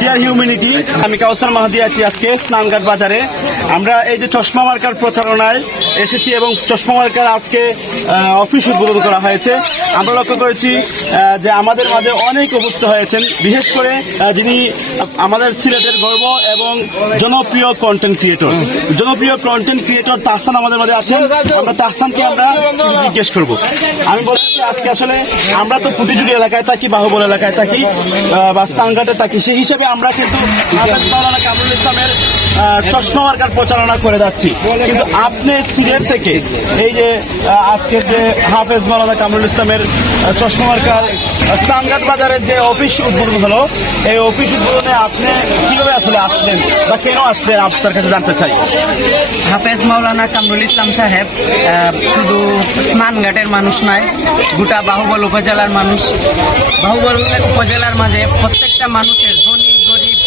Deer humanity, আমি কাউসার মাহাদি আছি আজকে স্নানঘাট বাজারে। আমরা এই যে চশমা মার্কার প্রচারণায় এসেছি এবং চশমা মার্কার আজকে অফিস উদ্বোধন করা হয়েছে। আমরা লক্ষ্য করেছি যে আমাদের মাঝে অনেক উপস্থিত হয়েছেন, বিশেষ করে যিনি আমাদের সিলেটের গর্ব এবং জনপ্রিয় কন্টেন্ট ক্রিয়েটর তাহসান আমাদের মাঝে আছেন। আমরা তাহসানকে আমরা জিজ্ঞেস করব। আমি বলছি আজকে আসলে আমরা তো ফুটিজুড়ি এলাকায় থাকি, বাহুবল এলাকায় থাকি বা স্নানঘাটে থাকি, সেই হিসেবে আমরা কিন্তু মাওলানা কামরুল ইসলামের চশমা মার্কার প্রচারণা করে যাচ্ছি। কিন্তু আপনি সিলেট থেকে এই যে আজকের যে হাফেজ মাওলানা কামরুল ইসলামের চশমা মার্কার স্নানঘাট বাজারের যে অফিস উদ্বোধন হলো, এই অফিস উদ্বোধনে আপনি কিভাবে আসলে আসলেন বা কেন আসলেন আপনার কাছে জানতে চাই। হাফেজ মাওলানা কামরুল ইসলাম সাহেব শুধু স্নানঘাটের মানুষ নয়, গোটা বাহুবল উপজেলার মানুষ। বাহুবল উপজেলার মাঝে প্রত্যেকটা মানুষের ধনী গরিব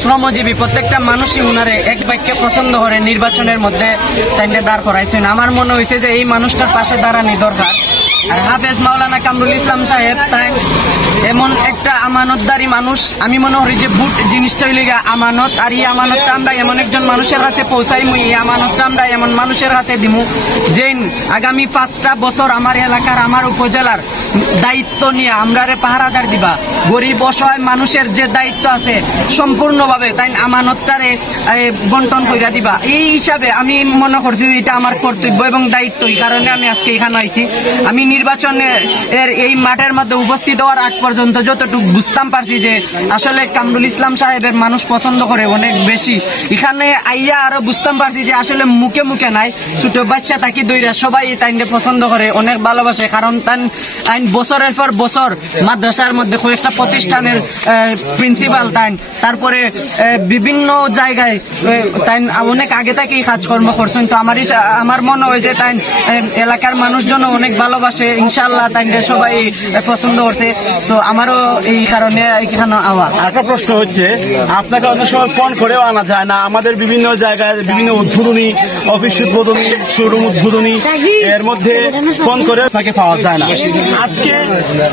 শ্রমজীবী প্রত্যেকটা মানুষই উনারে এক বাক্যে পছন্দ করে নির্বাচনের মধ্যে তাইনে দাঁড় করাইছেন। আমার মনে হয়েছে যে এই মানুষটার পাশে দাঁড়ানি দরকার। আর হাফেজ মাওলানা কামরুল ইসলাম সাহেব তাই এমন একটা আমানতদারি মানুষ। আমি মনে করি যে ভোট জিনিসটা হইলে আমানত, আর এই আমানতটা আমরা এমন একজন মানুষের কাছে পৌঁছাইমু, এই আমানতটা আমরা এমন মানুষের কাছে দিমু যে আগামী 5টা বছর আমার এলাকার আমার উপজেলার দায়িত্ব নিয়ে আমরারে পাহারাদার দিবা। গরিব অসহায় মানুষের যে দায়িত্ব আছে সম্পূর্ণভাবে তাই আমানতটারে বন্টন কইরা দিবা। এই হিসাবে আমি মনে করছি এটা আমার কর্তব্য এবং দায়িত্ব। এই কারণে আমি আজকে এখানে আইছি। আমি নির্বাচনের এই মাঠের মধ্যে উপস্থিত হওয়ার আগ পর্যন্ত যতটুকু বুঝতাম পারছি যে আসলে কামরুল ইসলাম সাহেবের মানুষ পছন্দ করে অনেক বেশি। এখানে আইয়া আরো বুঝতাম পারছি যে আসলে মুখে মুখে নাই, ছোট বাচ্চা থাকি দইরা সবাই তাইনে পছন্দ করে, অনেক ভালোবাসে। কারণ তাই বছরের পর বছর মাদ্রাসার মধ্যে কয়েকটা প্রতিষ্ঠানের প্রিন্সিপাল তাই, তারপরে বিভিন্ন জায়গায় তাই অনেক আগে থেকেই কাজকর্ম করছেন। তো আমার মনে হয় যে তাই এলাকার মানুষজন অনেক ভালোবাসে, ইনশাআল্লাহ তাই সবাই পছন্দ করছে। তো আমারও এই কারণে এখানে আওয়া। একটা প্রশ্ন হচ্ছে, আপনাকে অনেক সময় ফোন করেও আনা যায় না, আমাদের বিভিন্ন জায়গায় বিভিন্ন উদ্বোধনী অফিস উদ্বোধনী শোরুম উদ্বোধনী এর মধ্যে ফোন করে তাকে পাওয়া যায় না। আজকে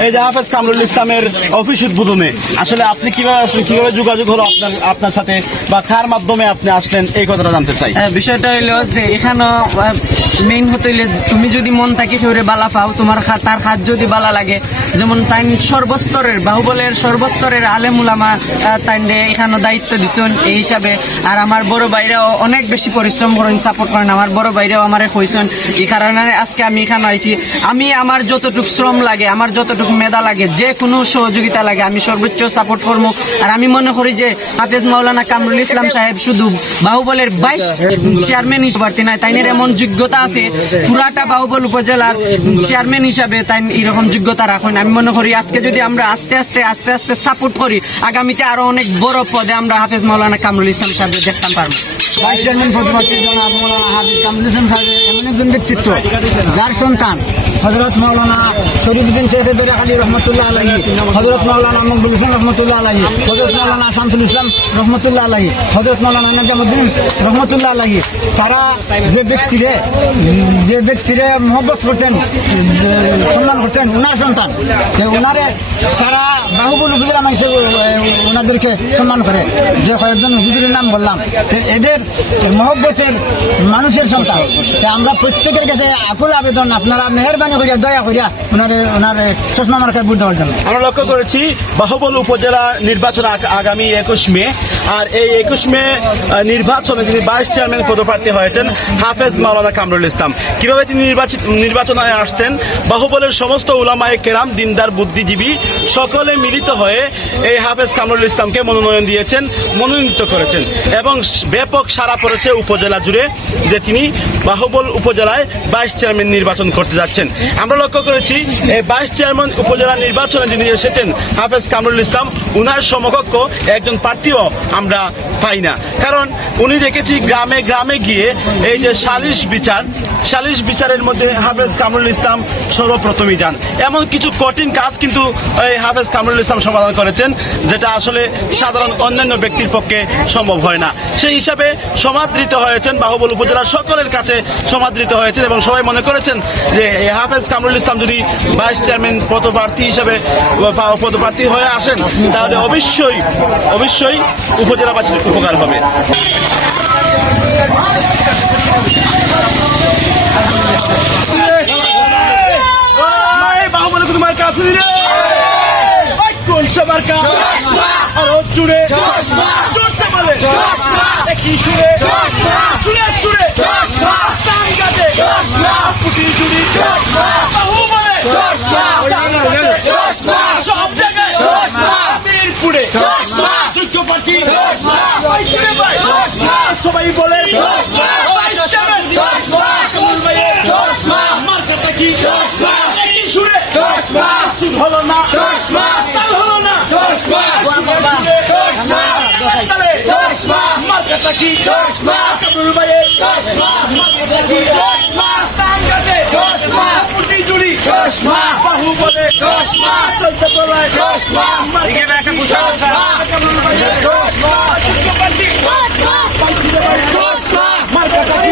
এই যে হাফেজ কামরুল ইসলামের অফিস উদ্বোধনে আসলে আপনি কিভাবে আসলেন, কিভাবে যোগাযোগ হলো আপনার সাথে বা কার মাধ্যমে আপনি আসলেন, এই কথাটা জানতে চাই। বিষয়টা হইলো যে এখানে মেইন হতে হইলে তুমি যদি মন থাকি ফেউরে বালা পাও, তোমার তার হাত যদি বালা লাগে, যেমন তাই সর্বস্তরের বাহুবলের সর্বস্তরের আলেম উলামা তাইনে এখানে দায়িত্ব দিচ্ছেন এই হিসাবে। আর আমার বড় ভাইরাও অনেক বেশি পরিশ্রম করেন, সাপোর্ট করেন। আমার বড় ভাইরাও আমারে কইছেন, এই কারণে আজকে আমি এখানে আইছি। আমি আমার যতটুকু শ্রম লাগে, আমার যতটুকু মেধা লাগে, যে কোনো সহযোগিতা লাগে আমি সর্বোচ্চ সাপোর্ট করবো। আর আমি মনে করি যে হাফেজ মাওলানা কামরুল ইসলাম সাহেব শুধু বাহুবলের 22 চেয়ারম্যান হিসেবে নয়, তাইনের এমন যোগ্যতা আছে পুরাটা বাহুবল উপজেলার চেয়ারম্যান হিসাবে তাই এরকম যোগ্যতা রাখেন। আমি মনে করি আজকে যদি আমরা আস্তে আস্তে সাপোর্ট করি, আগামীতে আরো অনেক বড় পদে আমরা হাফেজ মাওলানা কামরুল ইসলাম সাহেব দেখতাম পারবো। ভাইস চেয়ারম্যান প্রতিপাত্রী জনাব মাওলানা হাফেজ কামরুল ইসলাম সাহেব এমন একজন ব্যক্তিত্ব, যার সন্তান হযরত মাওলানা শরীফুদ্দিন শেখ বেরাখালী রহমতুল্লাহ আলাইহি, হযরত মাওলানা মকবুল হোসেন রহমতুল্লাহ আলাইহি, হযরত মাওলানা শামসুল ইসলাম রহমতুল্লাহ আলাইহি, হযরত মাওলানা নাজামুদ্দিন রহমতুল্লাহ আলাইহি, তারা যে ব্যক্তিরে মহব্বত করতেন, সম্মান করতেন, ওনার সন্তান ওনারে সারা বাহুবল উপজেলা মানুষ ওনাদেরকে সম্মান করে। যে কয়েকজন হুজুরের নাম বললাম, এদের মহব্বতের মানুষের সন্তান। আমরা প্রত্যেকের কাছে আকুল আবেদন, আপনারা মেহরবানি করিয়া দয়া করিয়া ওনার চশমা মার্কায় ভোট দেওয়ার জন্য। আমরা লক্ষ্য করেছি বাহুবল উপজেলা নির্বাচন আগামী 21 মে, আর এই 21 মে নির্বাচনে তিনি ভাইস চেয়ারম্যান পদপ্রার্থী হয়েছেন হাফেজ মাওলানা কামরুল ইসলাম। কিভাবে তিনি নির্বাচনে আসছেন, বাহুবলের সমস্ত উলামায়ে কেরাম, দিনদার বুদ্ধিজীবী সকলে মিলিত হয়ে এই হাফেজ কামরুল ইসলামকে মনোনীত করেছেন এবং ব্যাপক সাড়া পড়েছে উপজেলা জুড়ে যে তিনি বাহুবল উপজেলায় ভাইস চেয়ারম্যান নির্বাচন করতে যাচ্ছেন। আমরা লক্ষ্য করেছি এই ভাইস চেয়ারম্যান উপজেলা নির্বাচনে যিনি এসেছেন হাফেজ কামরুল ইসলাম, উনার সমকক্ষ একজন প্রার্থীও আমরা পাই না। কারণ উনি দেখেছি গ্রামে গ্রামে গিয়ে এই যে সালিশ বিচারের মধ্যে হাফেজ কামরুল ইসলাম সর্বপ্রথমই যান। এমন কিছু কঠিন কাজ কিন্তু এই হাফেজ কামরুল ইসলাম সমাধান করেছেন, যেটা আসলে সাধারণ অন্যান্য ব্যক্তির পক্ষে সম্ভব হয় না। সেই হিসাবে সমাদৃত হয়েছেন, বাহুবল উপজেলার সকলের কাছে সমাদৃত হয়েছেন এবং সবাই মনে করেছেন যে হাফেজ কামরুল ইসলাম যদি ভাইস চেয়ারম্যান পদপ্রার্থী হিসেবে পদপ্রার্থী হয়ে আসেন, তাহলে অবশ্যই অবশ্যই উপজেলাবাসীর উপকার হবে। বাহুবলী কিন্তু মার্কা আছে রে, কোন মার্কা আর জুড়ে জোরছে বলে কি সুরে সুরে সুরে পুটি জুড়ি বাহুবলে সব জায়গায় মিরপুরে যোগ্য প্রার্থী সবাই বলে মার্কাটা কি সুরে হলো না তাল হলো না মার্কাটা কি কামরুল ভাইয়ের পুটি জুড়ি বাহুবলে চলতে চলায় মার্কাটা কি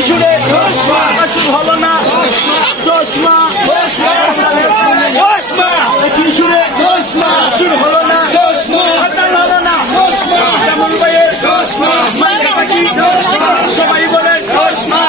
সুরে সুরে হলো না চশমা শুরু হলো না হলো না সবাই বলে চশমা